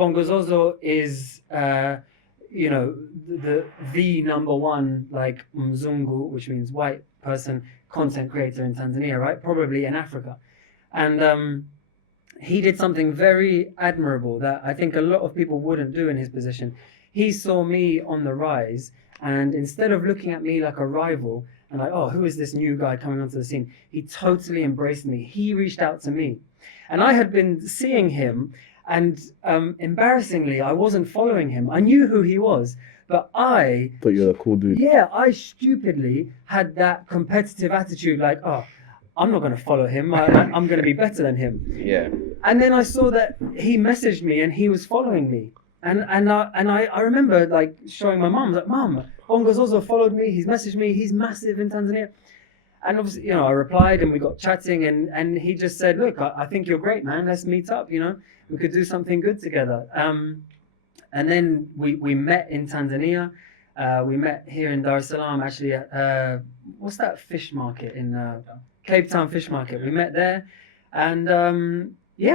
Bongo Zozo is, the number one, like, Mzungu, which means white person, content creator in Tanzania, right? Probably in Africa. And he did something very admirable that I think a lot of people wouldn't do in his position. He saw me on the rise, and instead of looking at me like a rival and like, oh, who is this new guy coming onto the scene? He totally embraced me. He reached out to me. And I had been seeing him, and embarrassingly, I wasn't following him. I knew who he was, but I thought you were a cool dude. Yeah, I stupidly had that competitive attitude, like, oh, I'm not going to follow him. I'm going to be better than him. Yeah. And then I saw that he messaged me and he was following me. And I remember, like, showing my mum, like, Mum, Bongo Zozo followed me. He's messaged me. He's massive in Tanzania. And obviously, I replied and we got chatting, and he just said, look, I think you're great, man. Let's meet up, We could do something good together. And then we met in Tanzania. We met here in Dar es Salaam, actually, at, what's that fish market in Cape Town Fish Market. We met there. And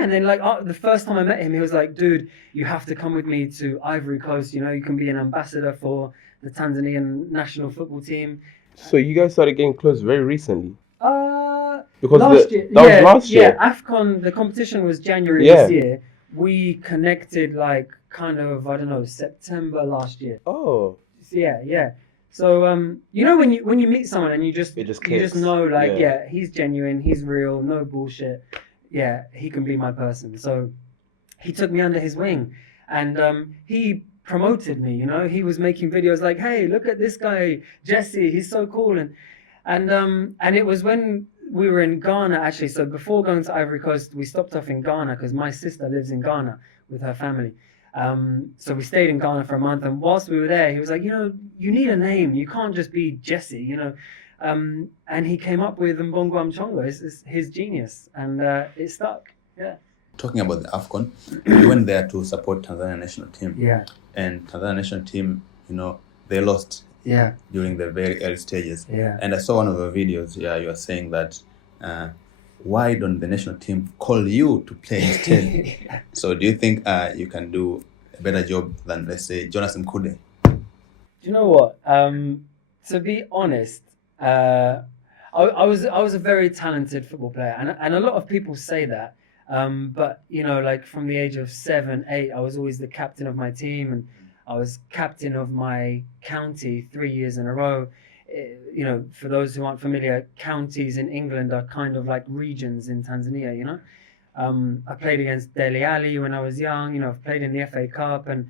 and then, like, the first time I met him, he was like, dude, you have to come with me to Ivory Coast. You can be an ambassador for the Tanzanian national football team. So you guys started getting close very recently? Because last year. That was last year. Yeah, AFCON, the competition was January this year. We connected, like, kind of, I don't know, September last year. Oh. Yeah. So when you meet someone and you just know, like, he's genuine, he's real, no bullshit. Yeah, he can be my person. So he took me under his wing, and he promoted me. He was making videos like, hey, look at this guy Jesse, he's so cool. And it was when we were in Ghana, actually. So before going to Ivory Coast, we stopped off in Ghana because my sister lives in Ghana with her family. So we stayed in Ghana for a month, and whilst we were there, he was like, you need a name. You can't just be Jesse, and he came up with Mbongo Mchongo. It's his genius, and it stuck. Yeah. Talking about the AFCON, you went there to support Tanzania national team. Yeah. And Tanzania national team, they lost. Yeah. During the very early stages. Yeah. And I saw one of the videos. Yeah, you are saying that. Why don't the national team call you to play instead? So do you think you can do a better job than, let's say, Jonas Mkude? Do you know what? To be honest, I was a very talented football player, and a lot of people say that. But like from the age of 7, 8, I was always the captain of my team, and I was captain of my county 3 years in a row. For those who aren't familiar, counties in England are kind of like regions in Tanzania, I played against Dele Alli when I was young, I've played in the FA Cup, and